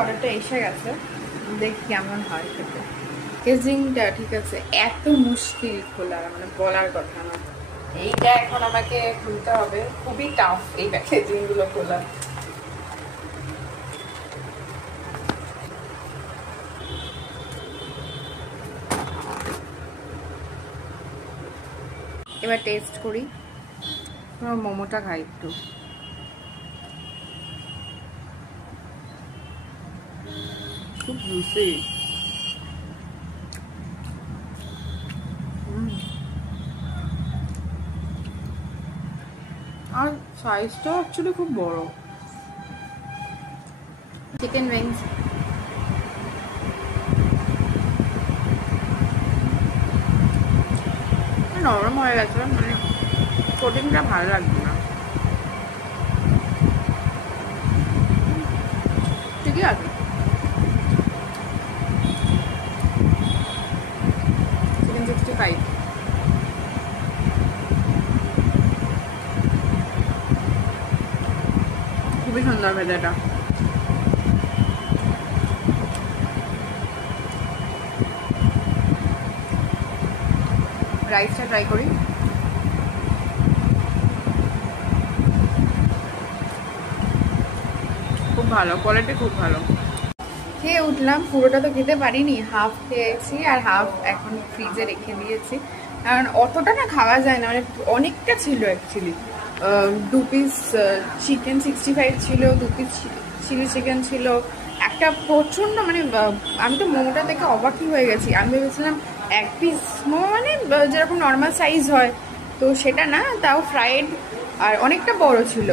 অর্ডারটা এসে গেছে, দেখি কেমন হয় খেতে। প্যাকেজিংটা ঠিক আছে, এত মুশকিল খোলা, মানে বলার কথা না। এইটা এখন আমাকে খুলতে হবে, খুবই টাফ এই প্যাকেজিং গুলো খোলা। এবার টেস্ট করি, মোমোটা খাই একটু। খুব জুসি। আর সাইজটাও অ্যাকচুয়ালি খুব বড়। চিকেন উইংস নরম হয়ে গেছে, মানে প্রোটিনটা ভালো লাগবে না। ঠিকই আছে। চিকেন 65 খুবই সুন্দর খেতে এটা। রাইসটা ট্রাই করি। খুব ভালো কোয়ালিটি, খুব ভালো। খেয়ে উঠলাম, পুরোটা তো খেতে পারিনি, হাফ খেয়েছি আর হাফ এখন ফ্রিজে রেখে দিয়েছি, কারণ অতটা না খাওয়া যায় না, মানে অনেকটা ছিল অ্যাকচুয়ালি। 2 পিস চিকেন 65 ছিল, 2 পিস চিলি চিকেন ছিল, একটা প্রচণ্ড মানে আমি তো মোমোটা দেখে অবাকই হয়ে গেছি। আমি ভেবেছিলাম 1 পিস মোমো মানে যেরকম নর্মাল সাইজ হয়, তো সেটা না, তাও ফ্রাইড আর অনেকটা বড় ছিল।